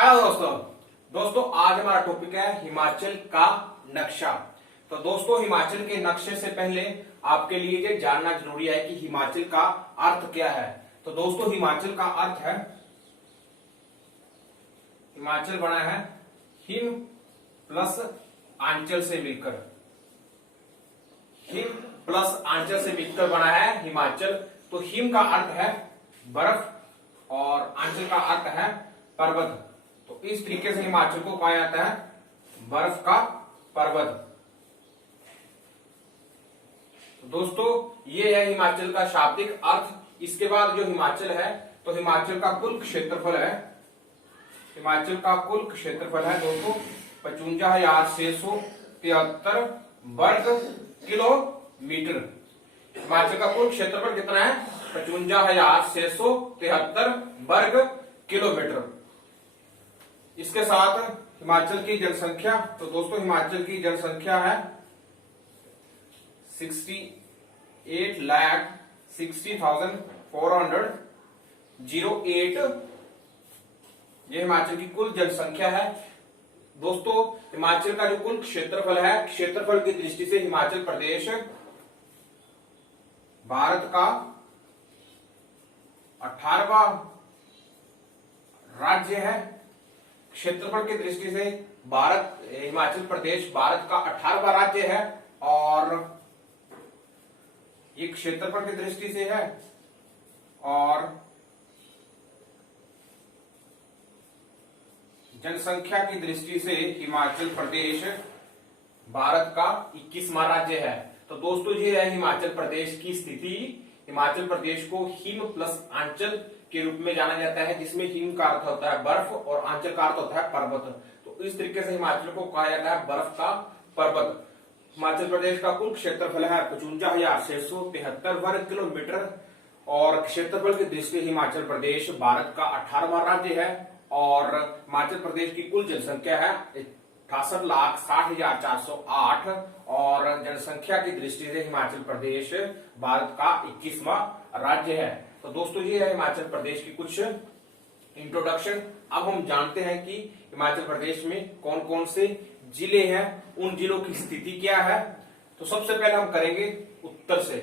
Hello दोस्तों। आज हमारा टॉपिक है हिमाचल का नक्शा। तो दोस्तों, हिमाचल के नक्शे से पहले आपके लिए ये जानना जरूरी है कि हिमाचल का अर्थ क्या है। तो दोस्तों, हिमाचल का अर्थ है, हिमाचल बना है हिम प्लस आंचल से मिलकर। हिम प्लस आंचल से मिलकर बना है हिमाचल। तो हिम का अर्थ है बर्फ और आंचल का अर्थ है पर्वत। तो इस तरीके से हिमाचल को कहा जाता है बर्फ का पर्वत। तो दोस्तों, ये है हिमाचल का शाब्दिक अर्थ। इसके बाद जो हिमाचल है, तो हिमाचल का कुल क्षेत्रफल है, हिमाचल का कुल क्षेत्रफल है दोस्तों 55,673 वर्ग किलोमीटर। हिमाचल का कुल क्षेत्रफल कितना है? 55,673 वर्ग किलोमीटर। इसके साथ हिमाचल की जनसंख्या, तो दोस्तों हिमाचल की जनसंख्या है 68,60,408। ये हिमाचल की कुल जनसंख्या है। दोस्तों, हिमाचल का जो कुल क्षेत्रफल है, क्षेत्रफल की दृष्टि से हिमाचल प्रदेश भारत का 18वां राज्य है। क्षेत्रफल की दृष्टि से हिमाचल प्रदेश भारत का 18वां राज्य है और ये क्षेत्रफल की दृष्टि से है, और जनसंख्या की दृष्टि से हिमाचल प्रदेश भारत का 21वां राज्य है। तो दोस्तों, ये है हिमाचल प्रदेश की स्थिति। हिमाचल प्रदेश को हिम प्लस आंचल के रूप में जाना जाता है, जिसमें हिम का अर्थ होता है बर्फ और आंचल का अर्थ होता है पर्वत। तो इस तरीके से हिमाचल को कहा जाता है बर्फ का पर्वत। हिमाचल प्रदेश का कुल क्षेत्रफल है 55,673 वर्ग किलोमीटर और क्षेत्रफल की दृष्टि से हिमाचल प्रदेश भारत का 18वां राज्य है और हिमाचल प्रदेश की कुल जनसंख्या है 68,60,408 और जनसंख्या की दृष्टि से हिमाचल प्रदेश भारत का 21वां राज्य है। तो दोस्तों, ये है हिमाचल प्रदेश की कुछ इंट्रोडक्शन। अब हम जानते हैं कि हिमाचल प्रदेश में कौन कौन से जिले हैं, उन जिलों की स्थिति क्या है। तो सबसे पहले हम करेंगे उत्तर से।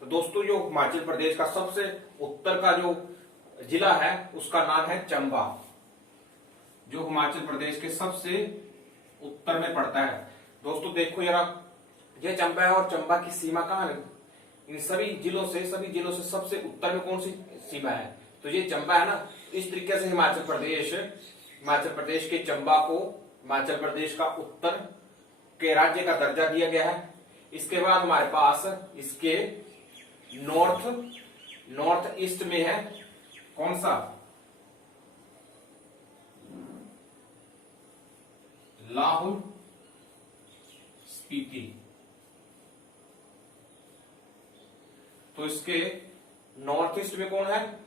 तो दोस्तों, जो हिमाचल प्रदेश का सबसे उत्तर का जो जिला है उसका नाम है चंबा, जो हिमाचल प्रदेश के सबसे उत्तर में पड़ता है। दोस्तों देखो जरा, यह चंबा है और चंबा की सीमा कहां है? इन सभी जिलों से सबसे उत्तर में कौन सी सीमा है? तो ये चंबा है ना। इस तरीके से हिमाचल प्रदेश के चंबा को हिमाचल प्रदेश का उत्तर के राज्य का दर्जा दिया गया है। इसके बाद हमारे पास इसके नॉर्थ ईस्ट में है कौन सा? लाहौल स्पीति। तो इसके नॉर्थ ईस्ट में कौन है?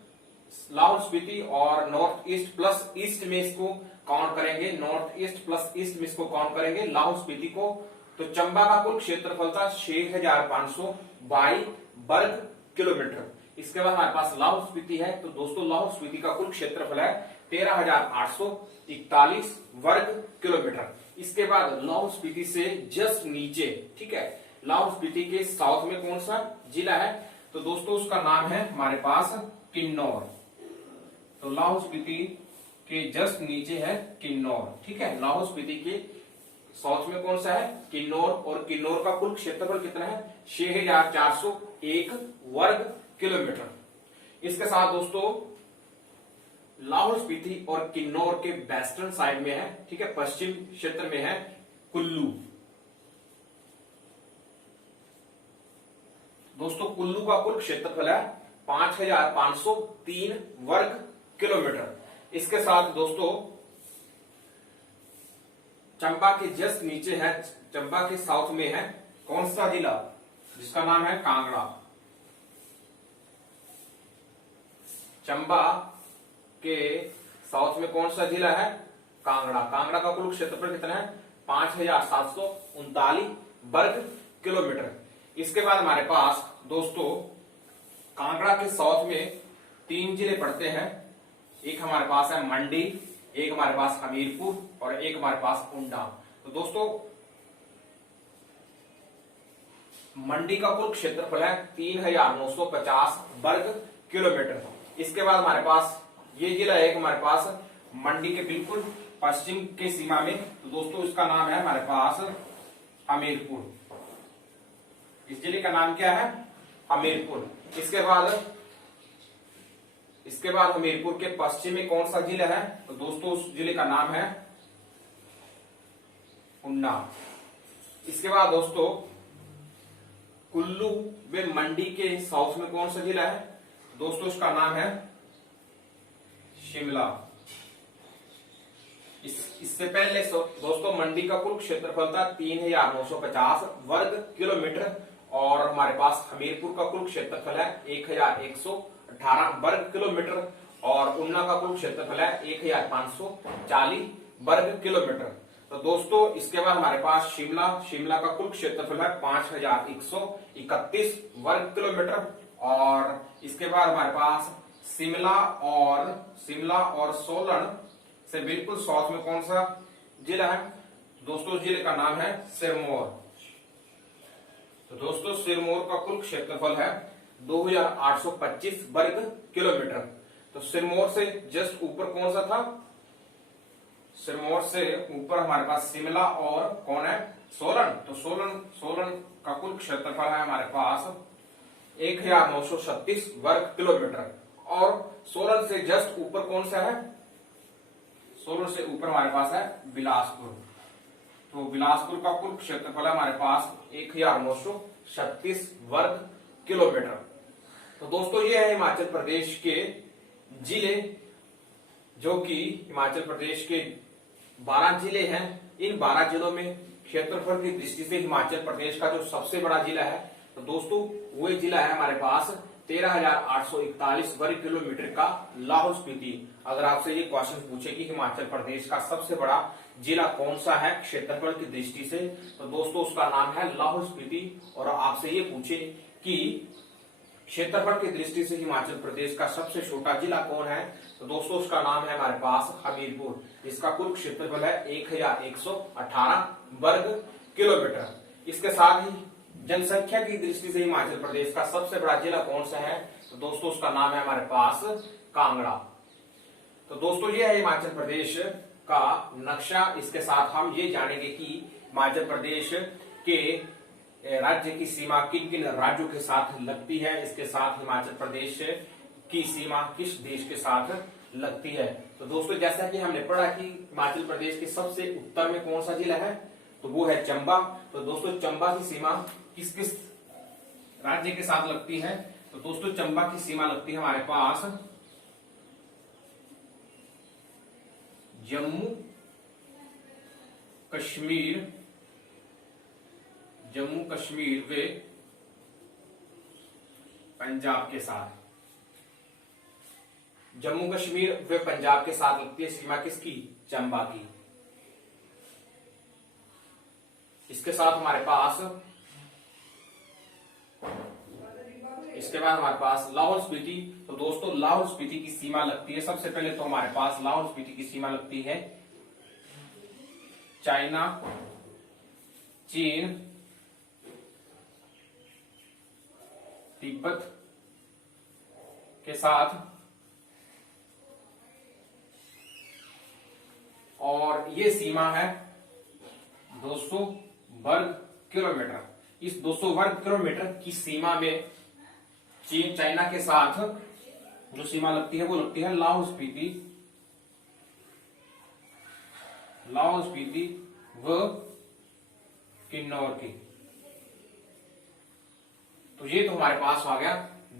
लाहौल स्पीति। और नॉर्थ ईस्ट प्लस ईस्ट में इसको काउंट करेंगे, नॉर्थ ईस्ट प्लस ईस्ट में इसको काउंट करेंगे लाहौल स्पीति को। तो चंबा का कुल क्षेत्रफल था 6,522 वर्ग किलोमीटर। इसके बाद हमारे पास लाहौल स्पीति है। तो दोस्तों, लाहौल स्पीति का कुल क्षेत्रफल है 13,841 वर्ग किलोमीटर। इसके बाद लाहौल स्पीति से जस्ट नीचे, ठीक है, लाहौल स्पीति के साउथ में कौन सा जिला है? तो दोस्तों, उसका नाम है हमारे पास किन्नौर। तो लाहौल स्पीति के जस्ट नीचे है किन्नौर, ठीक है। लाहौल स्पीति के साउथ में कौन सा है? किन्नौर। और किन्नौर का कुल क्षेत्रफल कितना है? 6,401 वर्ग किलोमीटर। इसके साथ दोस्तों, लाहौल स्पीति और किन्नौर के वेस्टर्न साइड में है, ठीक है, पश्चिम क्षेत्र में है कुल्लू। दोस्तों, कुल्लू का कुल क्षेत्रफल है 5,503 वर्ग किलोमीटर। इसके साथ दोस्तों, चंबा के जस्ट नीचे है, चंबा के साउथ में है कौन सा जिला? जिसका नाम है कांगड़ा। चंबा के साउथ में कौन सा जिला है? कांगड़ा। कांगड़ा का कुल क्षेत्रफल कितना है? 5,739 वर्ग किलोमीटर। इसके बाद हमारे पास दोस्तों कांगड़ा के साउथ में 3 जिले पड़ते हैं। एक हमारे पास है मंडी, एक हमारे पास हमीरपुर और एक हमारे पास उन्नाव। तो दोस्तों मंडी का कुल क्षेत्रफल है 3950 वर्ग किलोमीटर। इसके बाद हमारे पास ये जिला है हमारे पास मंडी के बिल्कुल पश्चिम के सीमा में। तो दोस्तों इसका नाम है हमारे पास हमीरपुर। इस जिले का नाम क्या है? हमीरपुर। इसके बाद हमीरपुर के पश्चिम में कौन सा जिला है? तो दोस्तों उस जिले का नाम है उन्नाव। इसके बाद दोस्तों कुल्लू व मंडी के साउथ में कौन सा जिला है? दोस्तों इसका नाम है शिमला। इससे पहले दोस्तों मंडी का कुल क्षेत्रफल था 3950 वर्ग किलोमीटर और हमारे पास हमीरपुर का कुल क्षेत्रफल है 1118 वर्ग किलोमीटर और उन्नाव का कुल क्षेत्रफल है 1540 वर्ग किलोमीटर। तो दोस्तों इसके बाद हमारे पास शिमला का कुल क्षेत्रफल है 5131 वर्ग किलोमीटर और इसके बाद हमारे पास शिमला और सोलन से बिल्कुल साउथ में कौन सा जिला है? दोस्तों जिले का नाम है सिरमौर। तो दोस्तों सिरमौर का कुल क्षेत्रफल है 2825 वर्ग किलोमीटर। तो सिरमौर से जस्ट ऊपर कौन सा था? सिरमौर से ऊपर हमारे पास शिमला और कौन है? सोलन। तो सोलन का कुल क्षेत्रफल है हमारे पास 1936 वर्ग किलोमीटर और सोलन से जस्ट ऊपर कौन सा है? सोलन से ऊपर हमारे पास है बिलासपुर। तो बिलासपुर का कुल क्षेत्रफल है हमारे पास 1936 वर्ग किलोमीटर। तो दोस्तों ये है हिमाचल प्रदेश के जिले, जो कि हिमाचल प्रदेश के 12 जिले हैं। इन 12 जिलों में क्षेत्रफल की दृष्टि से हिमाचल प्रदेश का जो सबसे बड़ा जिला है तो दोस्तों वो जिला है हमारे पास 13,841 वर्ग किलोमीटर का लाहौल स्पीति। अगर आपसे ये क्वेश्चन पूछे कि हिमाचल प्रदेश का सबसे बड़ा जिला कौन सा है क्षेत्रफल की दृष्टि से, तो दोस्तों उसका नाम है लाहौल स्पीति। और आपसे ये पूछे कि क्षेत्रफल की दृष्टि से हिमाचल प्रदेश का सबसे छोटा जिला कौन है, तो दोस्तों उसका नाम है हमारे पास हमीरपुर। इसका कुल क्षेत्रफल है 1118 वर्ग किलोमीटर। इसके साथ ही जनसंख्या की दृष्टि से हिमाचल प्रदेश का सबसे बड़ा जिला कौन सा है, तो दोस्तों उसका नाम है हमारे पास कांगड़ा। तो दोस्तों ये है हिमाचल प्रदेश का नक्शा। इसके साथ हम ये जानेंगे कि हिमाचल प्रदेश के राज्य की सीमा किन किन राज्यों के साथ लगती है। इसके साथ हिमाचल प्रदेश की सीमा किस देश के साथ लगती है। तो दोस्तों जैसा कि हमने पढ़ा कि हिमाचल प्रदेश के सबसे उत्तर में कौन सा जिला है, तो वो है चंबा। तो दोस्तों चंबा की सीमा किस किस राज्य के साथ लगती है, तो दोस्तों चंबा की सीमा लगती है हमारे पास जम्मू कश्मीर व पंजाब के साथ। जम्मू कश्मीर व पंजाब के साथ लगती है सीमा किसकी? चंबा की। इसके बाद हमारे पास लाहौल स्पीति। तो दोस्तों लाहौल स्पीति की सीमा लगती है, सबसे पहले तो हमारे पास लाहौल स्पीति की सीमा लगती है चाइना, चीन, तिब्बत के साथ और ये सीमा है 200 वर्ग किलोमीटर। इस 200 वर्ग किलोमीटर की सीमा में चीन चाइना के साथ जो सीमा लगती है वो लगती है लाहौल स्पीति व किन्नौर की। तो ये तो हमारे पास आ गया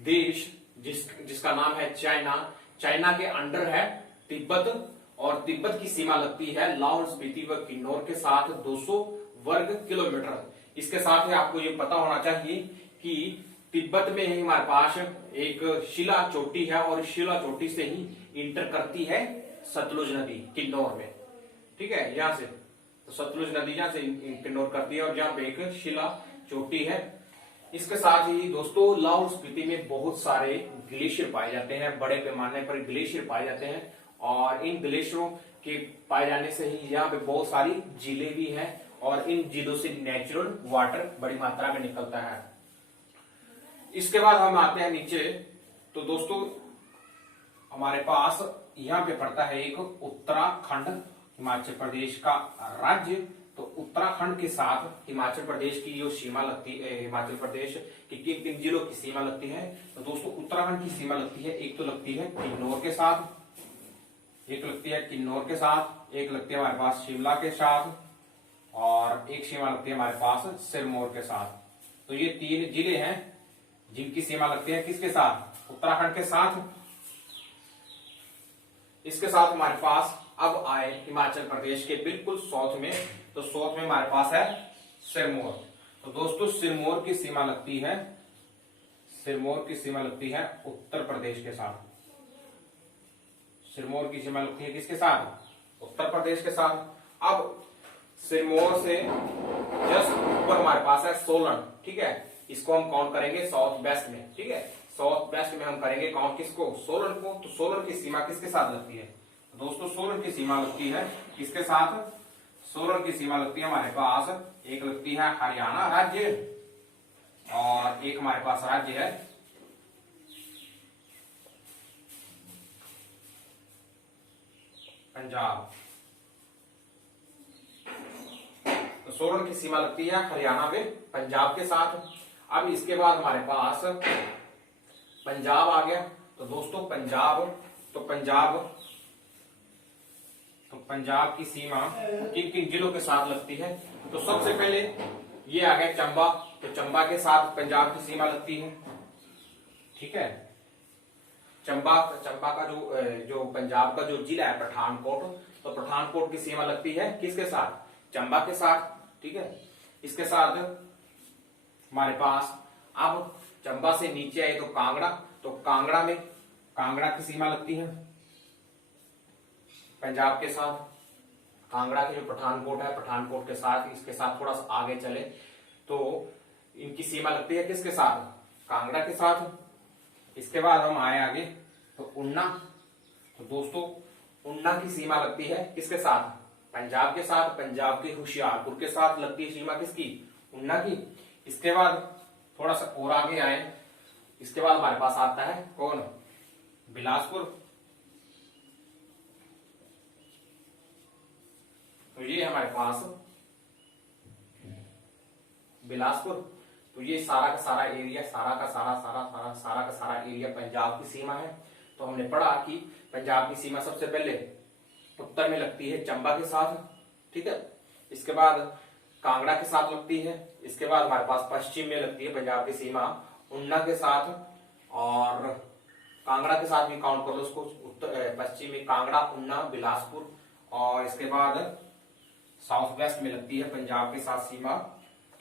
देश जिसका नाम है चाइना। चाइना के अंडर है तिब्बत और तिब्बत की सीमा लगती है लाहौल स्पीति व किन्नौर के साथ 200 वर्ग किलोमीटर। इसके साथ ही आपको ये पता होना चाहिए कि तिब्बत में ही हमारे पास एक शिला चोटी है और शिला चोटी से ही इंटर करती है सतलुज नदी किन्नौर में। ठीक है, यहाँ से तो सतलुज नदी यहाँ से किन्नौर करती है और यहाँ पे एक शिला चोटी है। इसके साथ ही दोस्तों लाहौल स्पीति में बहुत सारे ग्लेशियर पाए जाते हैं, बड़े पैमाने पर ग्लेशियर पाए जाते हैं और इन ग्लेशियरों के पाए जाने से ही यहाँ पे बहुत सारी झीलें भी हैं और इन झीलों से नेचुरल वाटर बड़ी मात्रा में निकलता है। इसके बाद हम आते हैं नीचे। तो दोस्तों हमारे पास यहाँ पे पड़ता है एक उत्तराखंड, हिमाचल प्रदेश का राज्य। तो उत्तराखंड के साथ हिमाचल प्रदेश की जो सीमा लगती है, हिमाचल प्रदेश की किन किन जिलों की सीमा लगती है? तो दोस्तों उत्तराखंड की सीमा लगती है, एक तो लगती है किन्नौर के साथ, एक लगती है किन्नौर के साथ, एक लगती है हमारे पास शिमला के साथ, और एक सीमा लगती है हमारे पास सिरमौर के साथ। तो ये 3 जिले हैं जिनकी सीमा लगती है किसके साथ? उत्तराखंड के साथ। इसके साथ हमारे पास अब आए हिमाचल प्रदेश के बिल्कुल साउथ में। तो साउथ में हमारे पास है सिरमौर। तो दोस्तों सिरमौर की सीमा लगती है, सिरमौर की सीमा लगती है उत्तर प्रदेश के साथ। सिरमौर की सीमा लगती है किसके साथ? उत्तर प्रदेश के साथ। अब सिरमौर से जस्ट ऊपर हमारे पास है सोलन, ठीक है। इसको हम काउंट करेंगे साउथ वेस्ट में, ठीक है। साउथ वेस्ट में हम करेंगे काउंट किसको? सोलन को। तो सोलन की सीमा किसके साथ लगती है? दोस्तों सोलन की सीमा लगती है किसके साथ? सोलन की सीमा लगती है हमारे पास, एक लगती है हरियाणा राज्य और एक हमारे पास राज्य है पंजाब। तो सोलन की सीमा लगती है हरियाणा में पंजाब के साथ। अब इसके बाद हमारे पास पंजाब आ गया। तो दोस्तों पंजाब की सीमा किन किन जिलों के साथ लगती है? तो सबसे पहले ये आ गया चंबा। तो चंबा के साथ पंजाब की सीमा लगती है, ठीक है। चंबा का जो पंजाब का जो जिला है पठानकोट, तो पठानकोट की सीमा लगती है किसके साथ? चंबा के साथ, ठीक है। इसके साथ हमारे पास अब चंबा से नीचे आए तो कांगड़ा। तो कांगड़ा की सीमा लगती है पंजाब के साथ। कांगड़ा के जो पठानकोट है, पठानकोट के साथ, इसके साथ थोड़ा सा आगे चले तो इनकी सीमा लगती है किसके साथ? कांगड़ा के साथ। इसके बाद हम आए आगे तो उन्ना। तो दोस्तों उन्ना की सीमा लगती है किसके साथ? पंजाब के साथ। पंजाब के होशियारपुर के साथ लगती है सीमा किसकी? उन्ना की। इसके बाद थोड़ा सा और आगे आए, इसके बाद हमारे पास आता है कौन? बिलासपुर। तो ये हमारे पास बिलासपुर। तो ये सारा का सारा एरिया, सारा का सारा एरिया पंजाब की सीमा है। तो हमने पढ़ा कि पंजाब की सीमा सबसे पहले उत्तर में लगती है चंबा के साथ, ठीक है। इसके बाद कांगड़ा के साथ लगती है। इसके बाद हमारे पास पश्चिम में लगती है पंजाब की सीमा उन्ना के साथ, और कांगड़ा के साथ भी काउंट कर लो उसको। उत्तर पश्चिम में कांगड़ा, उन्ना, बिलासपुर, और इसके बाद साउथ वेस्ट में लगती है पंजाब के साथ सीमा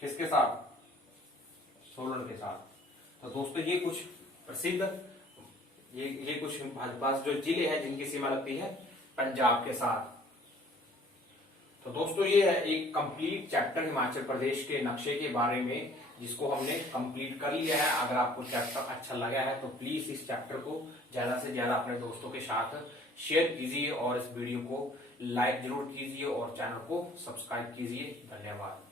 किसके साथ? सोलन के साथ। तो दोस्तों ये कुछ प्रसिद्ध ये कुछ हमारे पास जो जिले हैं जिनकी सीमा लगती है पंजाब के साथ। तो दोस्तों ये है एक कंप्लीट चैप्टर हिमाचल प्रदेश के नक्शे के बारे में, जिसको हमने कंप्लीट कर लिया है। अगर आपको चैप्टर अच्छा लगा है तो प्लीज इस चैप्टर को ज्यादा से ज्यादा अपने दोस्तों के साथ शेयर कीजिए और इस वीडियो को लाइक जरूर कीजिए और चैनल को सब्सक्राइब कीजिए। धन्यवाद।